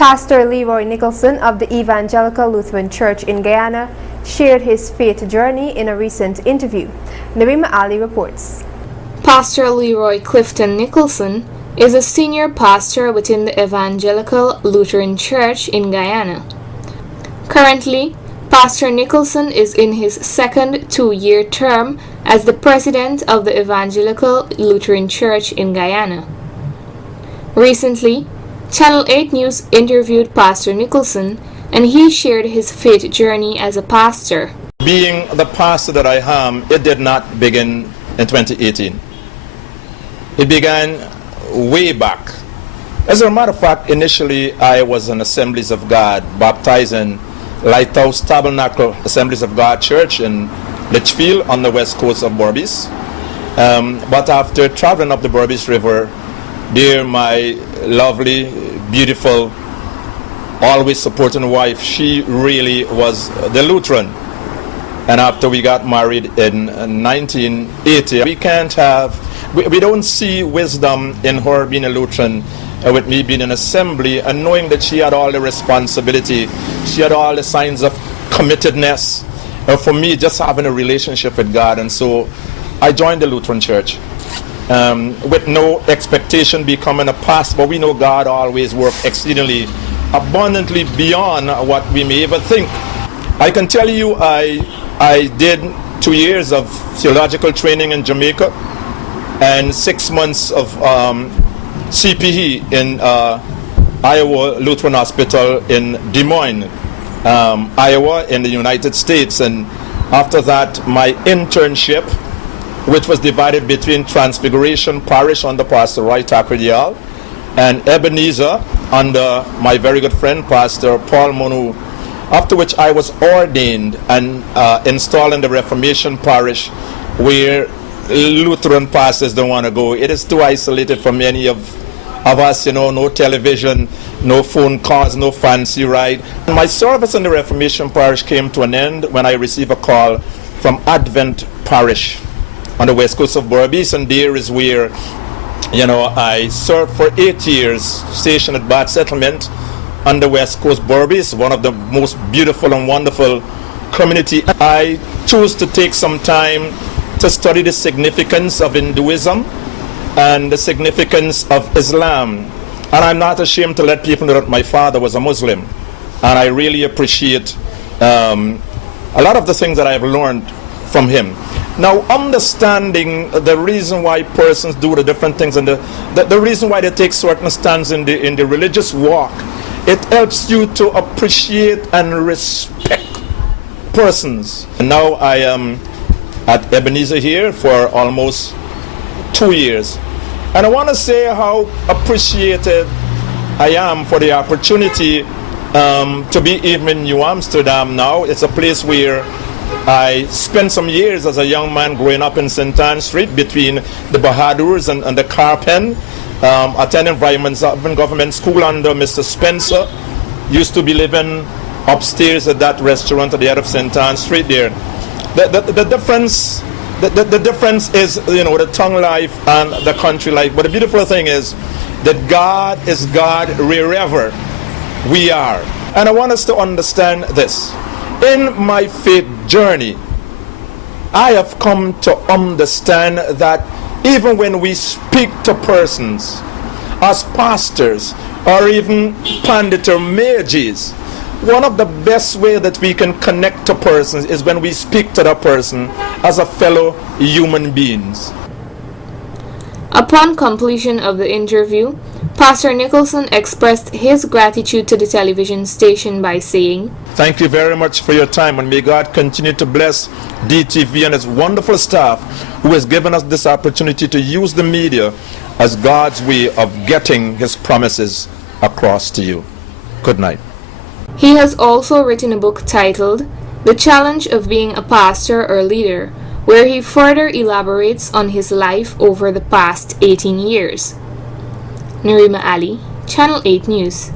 Pastor Leroy Nicholson of the Evangelical Lutheran Church in Guyana shared his faith journey in a recent interview. Narima Ali reports. Pastor Leroy Clifton Nicholson is a senior pastor within the Evangelical Lutheran Church in Guyana. Currently, Pastor Nicholson is in his second 2-year term as the president of the Evangelical Lutheran Church in Guyana. Recently, Channel 8 News interviewed Pastor Nicholson, and he shared his faith journey as a pastor. Being the pastor that I am, it did not begin in 2018. It began way back. As a matter of fact, initially I was in Assemblies of God, baptized in Lighthouse Tabernacle Assemblies of God Church in Litchfield on the west coast of Berbice. But after traveling up the Berbice River, there my lovely, beautiful, always supporting wife, she really was the Lutheran. And after we got married in 1980, we don't see wisdom in her being a Lutheran with me being in assembly, and knowing that she had all the responsibility, she had all the signs of committedness, for me just having a relationship with God. And so I joined the Lutheran Church with no expectation becoming a pastor, but we know God always works exceedingly abundantly beyond what we may ever think. I can tell you I did 2 years of theological training in Jamaica and 6 months of CPE in Iowa Lutheran Hospital in Des Moines, Iowa in the United States. And after that, my internship, which was divided between Transfiguration Parish under Pastor Roy Tacridial and Ebenezer under my very good friend Pastor Paul Monu, after which I was ordained and installed in the Reformation Parish, where Lutheran pastors don't want to go. It is too isolated for many of us, no television, no phone calls, no fancy ride. My service in the Reformation Parish came to an end when I received a call from Advent Parish on the west coast of Berbice, and there is where I served for 8 years, stationed at Bath Settlement on the west coast Berbice, one of the most beautiful and wonderful community. I chose to take some time to study the significance of Hinduism and the significance of Islam. And I'm not ashamed to let people know that my father was a Muslim, and I really appreciate a lot of the things that I've learned from him. Now, understanding the reason why persons do the different things and the reason why they take certain stands in the religious walk, it helps you to appreciate and respect persons. And now I am at Ebenezer here for almost 2 years. And I want to say how appreciated I am for the opportunity to be even in New Amsterdam now. It's a place where I spent some years as a young man growing up in St. Anne Street between the Bahadurs and the Carpen, attending government school under Mr. Spencer. Used to be living upstairs at that restaurant at the end of St. Anne Street there. The difference is, the tongue life and the country life. But the beautiful thing is that God is God wherever we are. And I want us to understand this. In my faith journey, I have come to understand that even when we speak to persons as pastors or even pandit or mages, one of the best ways that we can connect to persons is when we speak to that person as a fellow human beings. Upon completion of the interview, Pastor Nicholson expressed his gratitude to the television station by saying, "Thank you very much for your time, and may God continue to bless DTV and its wonderful staff who has given us this opportunity to use the media as God's way of getting his promises across to you." Good night. He has also written a book titled The Challenge of Being a Pastor or Leader, where he further elaborates on his life over the past 18 years. Narima Ali, Channel 8 News.